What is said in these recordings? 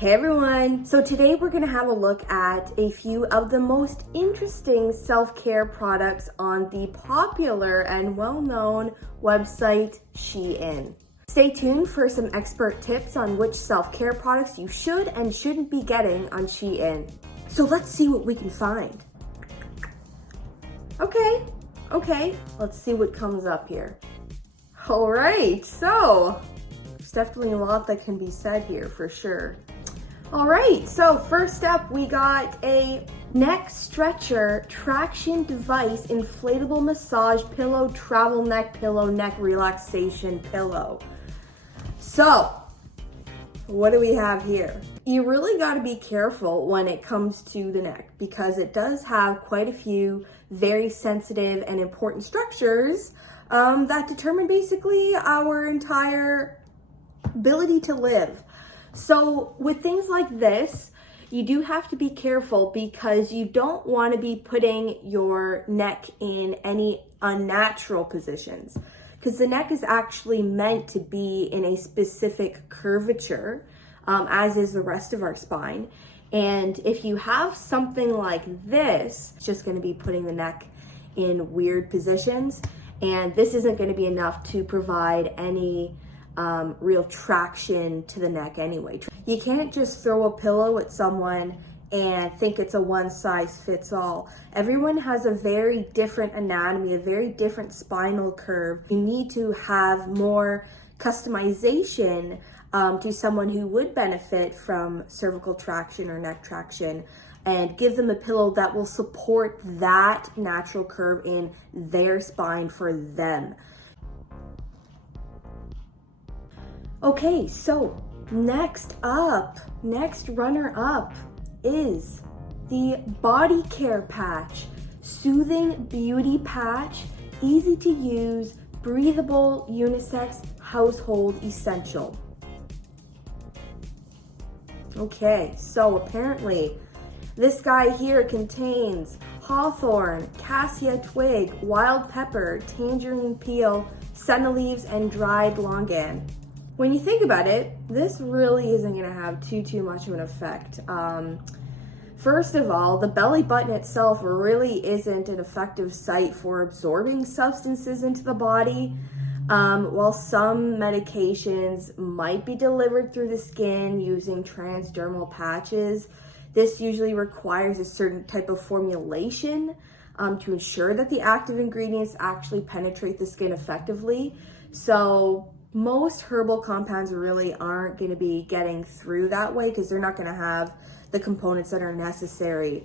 Hey everyone! So today we're going to have a look at a few of the most interesting self-care products on the popular and well-known website SHEIN. Stay tuned for some expert tips on which self-care products you should and shouldn't be getting on SHEIN. So let's see what we can find. Okay, let's see what comes up here. All right, so there's definitely a lot that can be said here for sure. All right, so first up, we got a neck stretcher traction device inflatable massage pillow, travel neck pillow, neck relaxation pillow. So what do we have here? You really got to be careful when it comes to the neck because it does have quite a few very sensitive and important structures that determine basically our entire ability to live. So with things like this, you do have to be careful because you don't want to be putting your neck in any unnatural positions because the neck is actually meant to be in a specific curvature, as is the rest of our spine. And if you have something like this, it's just going to be putting the neck in weird positions. And this isn't going to be enough to provide any real traction to the neck anyway. You can't just throw a pillow at someone and think it's a one size fits all. Everyone has a very different anatomy, a very different spinal curve. You need to have more customization to someone who would benefit from cervical traction or neck traction and give them a pillow that will support that natural curve in their spine for them. Okay, so next runner up is the body care patch. Soothing beauty patch, easy to use, breathable, unisex, household essential. Okay, so apparently this guy here contains hawthorn, cassia twig, wild pepper, tangerine peel, senna leaves, and dried longan. When you think about it, this really isn't going to have too much of an effect. First of all, the belly button itself really isn't an effective site for absorbing substances into the body. While some medications might be delivered through the skin using transdermal patches, this usually requires a certain type of formulation to ensure that the active ingredients actually penetrate the skin effectively. So most herbal compounds really aren't going to be getting through that way because they're not going to have the components that are necessary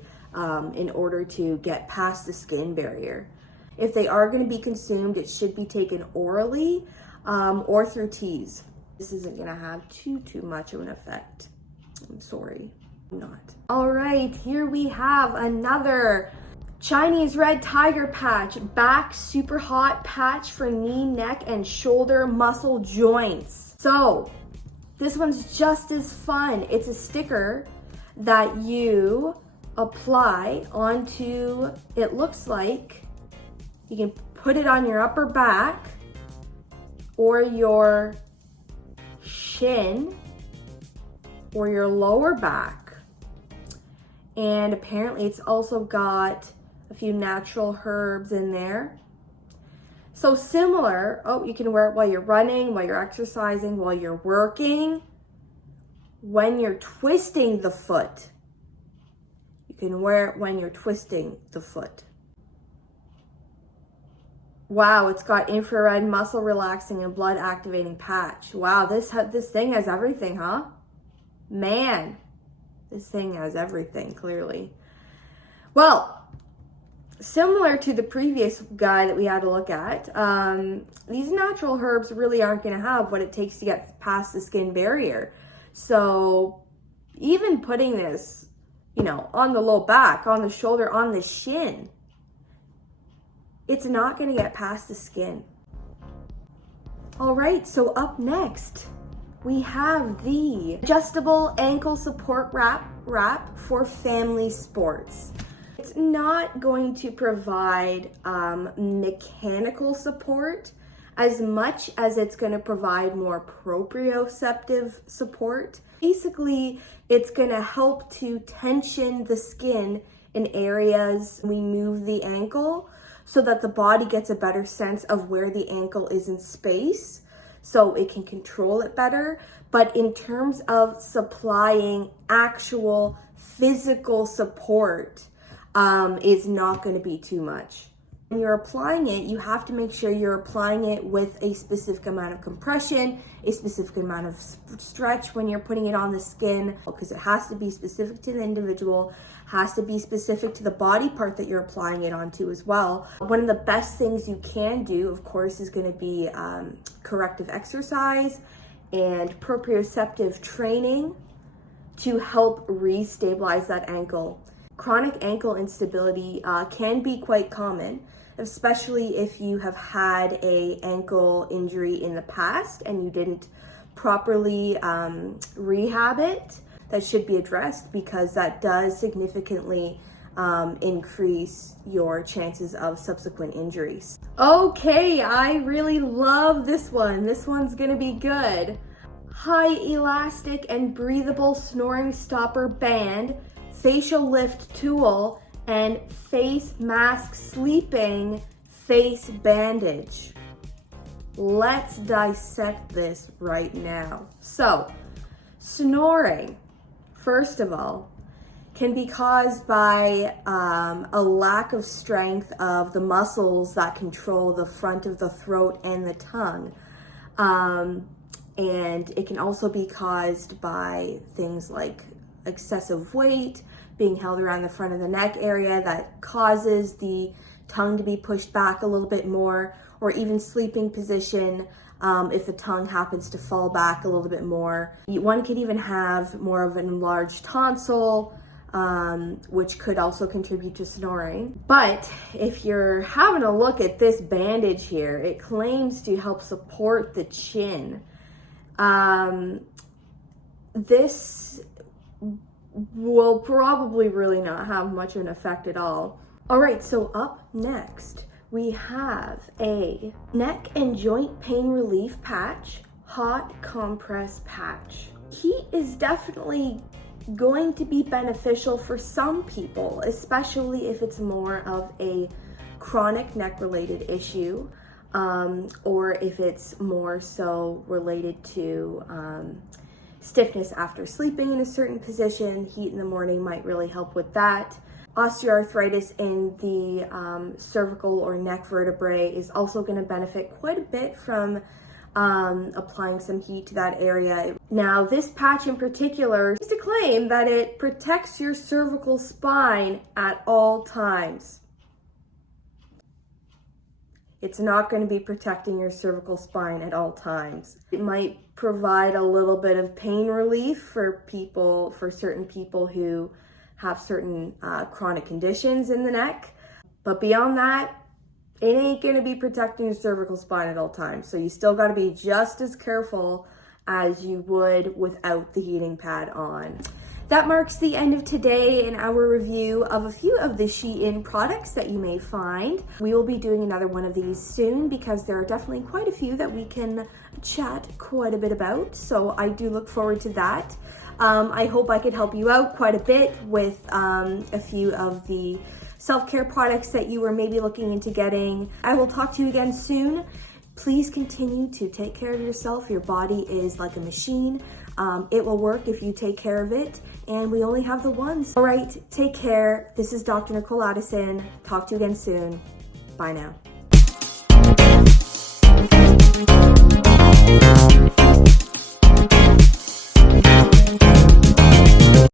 in order to get past the skin barrier. If they are going to be consumed, it should be taken orally or through teas. This isn't going to have too much of an effect. I'm sorry, not. All right, here we have another Chinese red tiger patch, back super hot patch for knee, neck, and shoulder muscle joints. So this one's just as fun. It's a sticker that you apply onto, it looks like, you can put it on your upper back or your shin or your lower back. And apparently it's also got a few natural herbs in there. So similar, you can wear it while you're running, while you're exercising, while you're working, when you're twisting the foot. You can wear it when you're twisting the foot. Wow, it's got infrared muscle relaxing and blood activating patch. Wow, this thing has everything, huh? Man, this thing has everything, clearly. Well, similar to the previous guy that we had to look at, these natural herbs really aren't going to have what it takes to get past the skin barrier. So even putting this, on the low back, on the shoulder, on the shin, it's not going to get past the skin. All right, so up next, we have the adjustable ankle support wrap for family sports. It's not going to provide mechanical support as much as it's going to provide more proprioceptive support. Basically, it's gonna help to tension the skin in areas we move the ankle so that the body gets a better sense of where the ankle is in space so it can control it better. But in terms of supplying actual physical support, is not going to be too much. When you're applying it, you have to make sure you're applying it with a specific amount of compression, a specific amount of stretch when you're putting it on the skin, because it has to be specific to the individual, has to be specific to the body part that you're applying it onto as well. One of the best things you can do, of course, is going to be corrective exercise and proprioceptive training to help re-stabilize that ankle. Chronic ankle instability can be quite common, especially if you have had an ankle injury in the past and you didn't properly rehab it. That should be addressed because that does significantly increase your chances of subsequent injuries. Okay, I really love this one. This one's gonna be good. High elastic and breathable snoring stopper band, facial lift tool, and face mask sleeping face bandage. Let's dissect this right now. So, snoring, first of all, can be caused by a lack of strength of the muscles that control the front of the throat and the tongue. And it can also be caused by things like excessive weight, being held around the front of the neck area that causes the tongue to be pushed back a little bit more, or even sleeping position if the tongue happens to fall back a little bit more. One could even have more of an enlarged tonsil, which could also contribute to snoring. But if you're having a look at this bandage here, it claims to help support the chin. This will probably really not have much of an effect at all. All right, so up next, we have a neck and joint pain relief patch, hot compress patch. Heat is definitely going to be beneficial for some people, especially if it's more of a chronic neck related issue, or if it's more so related to stiffness after sleeping in a certain position. Heat in the morning might really help with that. Osteoarthritis in the cervical or neck vertebrae is also going to benefit quite a bit from applying some heat to that area. Now, this patch in particular is to claim that it protects your cervical spine at all times. It's not going to be protecting your cervical spine at all times. It might provide a little bit of pain relief for certain people who have certain chronic conditions in the neck. But beyond that, it ain't going to be protecting your cervical spine at all times. So you still got to be just as careful as you would without the heating pad on. That marks the end of today in our review of a few of the SHEIN products that you may find. We will be doing another one of these soon because there are definitely quite a few that we can chat quite a bit about. So I do look forward to that. I hope I could help you out quite a bit with a few of the self-care products that you were maybe looking into getting. I will talk to you again soon. Please continue to take care of yourself. Your body is like a machine. It will work if you take care of it, and we only have the ones. All right, take care. This is Dr. Nicole Addison. Talk to you again soon. Bye now.